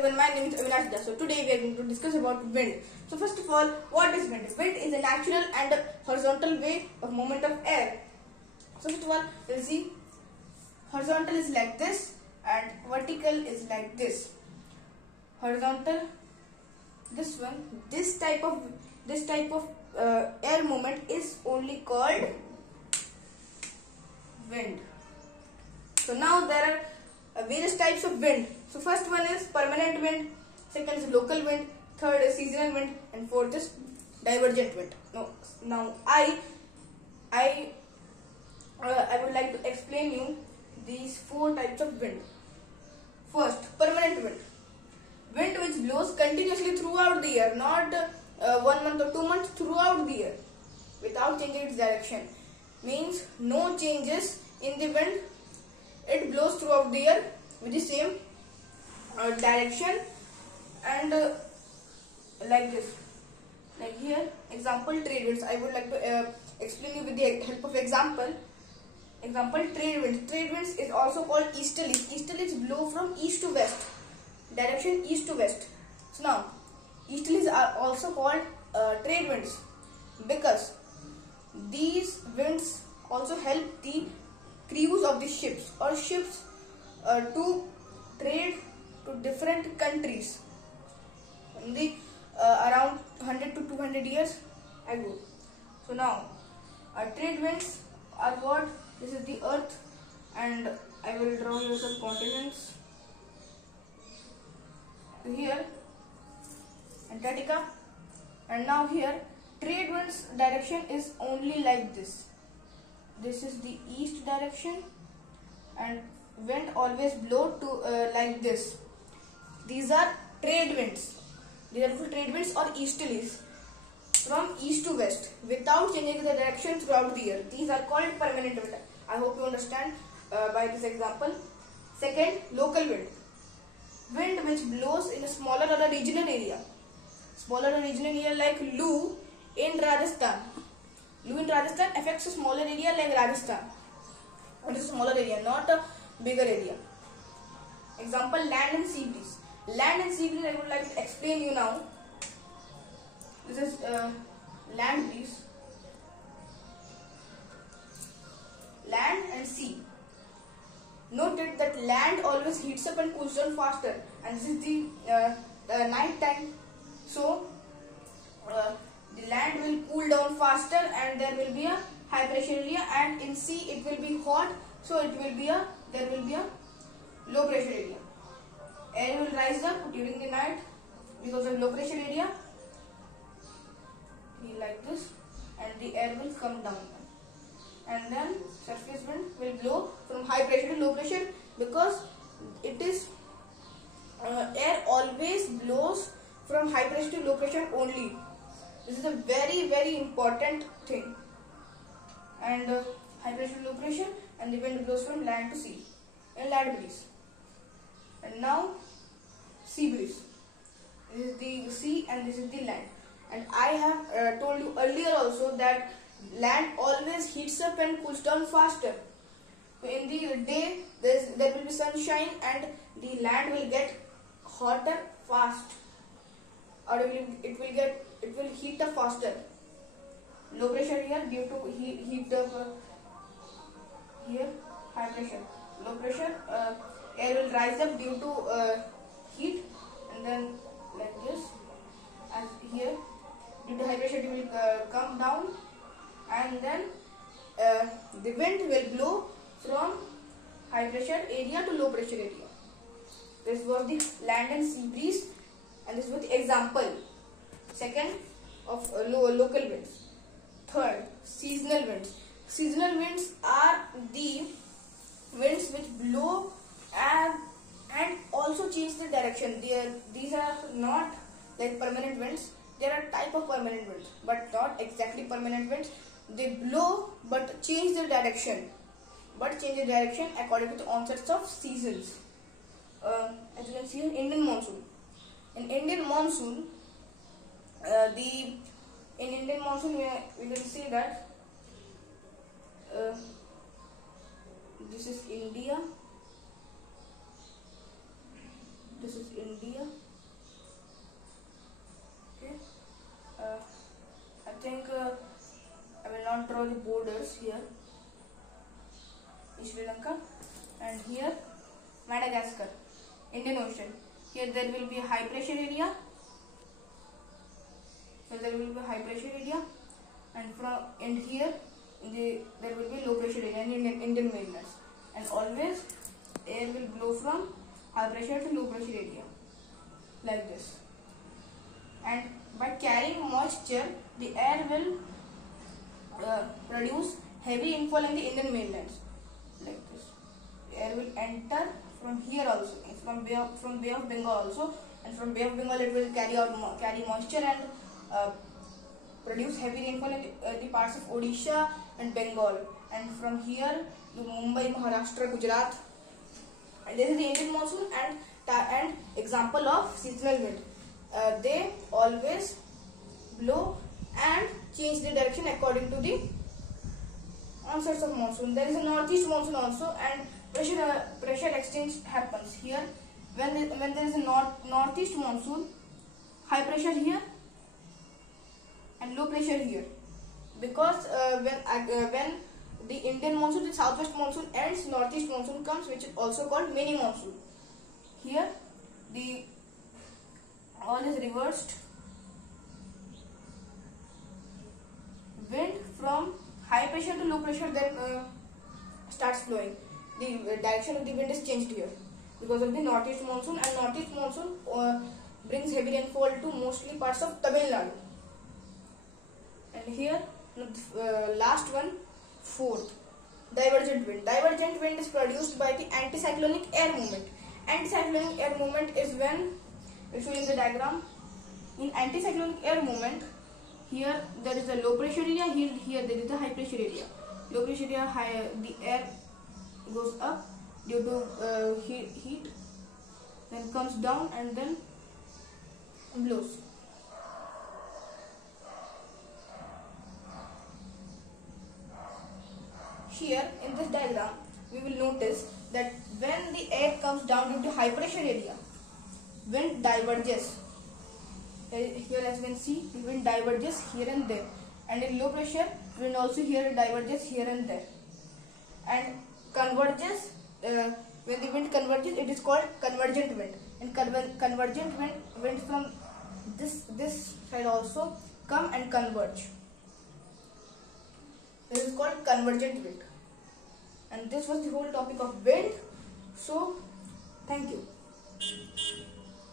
everyone, my name is Avinash Das. So today we are going to discuss about wind. So first of all, what is wind? Wind is a natural and horizontal way of movement of air. So first of all, you'll see horizontal is like this and vertical is like this. Horizontal, this type of air movement is only called wind. So now there are various types of wind. So first one is permanent wind, second is local wind, third is seasonal wind, and fourth is divergent wind. Now I would like to explain you these four types of wind. First, permanent wind. Wind which blows continuously throughout the year, not 1 month or 2 months, throughout the year without changing its direction. Means no changes in the wind. It blows throughout the year with the same direction and like this. Like here, example trade winds. I would like to explain you with the help of example. Example trade winds. Trade winds is also called easterlies. Easterlies blow from east to west. Direction east to west. So now, easterlies are also called trade winds because these winds also help the crews of the ships or ships to trade to different countries in the around 100 to 200 years ago. So now trade winds are what? This is the earth and I will draw here some continents. Here Antarctica, and now here trade winds direction is only like this. This is the east direction and wind always blow to like this. These are trade winds. These are trade winds or easterlies from east to west without changing the direction throughout the year. These are called permanent wind. I hope you understand by this example. Second, local wind. Wind which blows in a smaller or a regional area. Smaller or regional area like Loo in Rajasthan. Loo in Rajasthan affects a smaller area like Rajasthan. It is a smaller area, not a bigger area. Example, land and sea breeze. Land and sea breeze I would like to explain you now. This is land breeze. Land and sea. Noted that land always heats up and cools down faster, and this is the night time. So the land will cool down faster and there will be a high pressure area, and in sea it will be hot, so there will be a low pressure area. Air will rise up during the night because of low pressure area, like this, and the air will come down. And then surface wind will blow from high pressure to low pressure because it is air always blows from high pressure to low pressure only. This is a very important thing. And high pressure to low pressure, and the wind blows from land to sea and land breeze. And now sea breeze. This is the sea and this is the land. And I have told you earlier also that land always heats up and cools down faster. So in the day there will be sunshine and the land will get hotter fast, or it will heat up faster. Low pressure here due to heat up here, high pressure. Low pressure, air will rise up due to heat, and then like this, as here due to high pressure it will come down, and then the wind will blow from high pressure area to low pressure area. This was the land and sea breeze, and this was the example. Second of local winds. Third, seasonal winds. Seasonal winds are the winds which blow and also change the direction. These are not like permanent winds. There are type of permanent winds, but not exactly permanent winds. They blow but change their direction. According to the onsets of seasons. As you can see, in Indian monsoon. In Indian monsoon, we can see that this is India. This is India. areas here, Sri Lanka, and here Madagascar, Indian Ocean. Here there will be a high pressure area. And here there will be low pressure area in Indian mainlands. And always air will blow from high pressure to low pressure area, like this. And by carrying moisture, the air will produce heavy rainfall in the Indian mainlands, like this. The air will enter from here also, from Bay of Bengal also, and from Bay of Bengal it will carry moisture and produce heavy rainfall in the parts of Odisha and Bengal, and from here to Mumbai, Maharashtra, Gujarat. And this is the Indian monsoon and example of seasonal wind. They always blow and change the direction according to the onset of monsoon. There is a northeast monsoon also, and pressure exchange happens here. When there is a northeast monsoon, high pressure here and low pressure here, because when the Indian monsoon, the southwest monsoon ends, northeast monsoon comes, which is also called mini monsoon. Here the all is reversed. Wind from high pressure to low pressure then starts flowing. The direction of the wind is changed here because of the northeast monsoon, and northeast monsoon brings heavy rainfall to mostly parts of Tamil Nadu. And here last one, fourth, divergent wind. Divergent wind is produced by the anticyclonic air movement. Anticyclonic air movement is when, if you in the diagram, in anticyclonic air movement, here there is a low pressure area, here there is a high pressure area. Low pressure area, the air goes up due to heat, then comes down and then blows. Here in this diagram, we will notice that when the air comes down due to high pressure area, wind diverges. Here as you can see, the wind diverges here and there, and in low pressure, wind also here diverges here and there, and converges. When the wind converges, it is called convergent wind. And convergent wind from this side also come and converge. This is called convergent wind. And this was the whole topic of wind. So, thank you.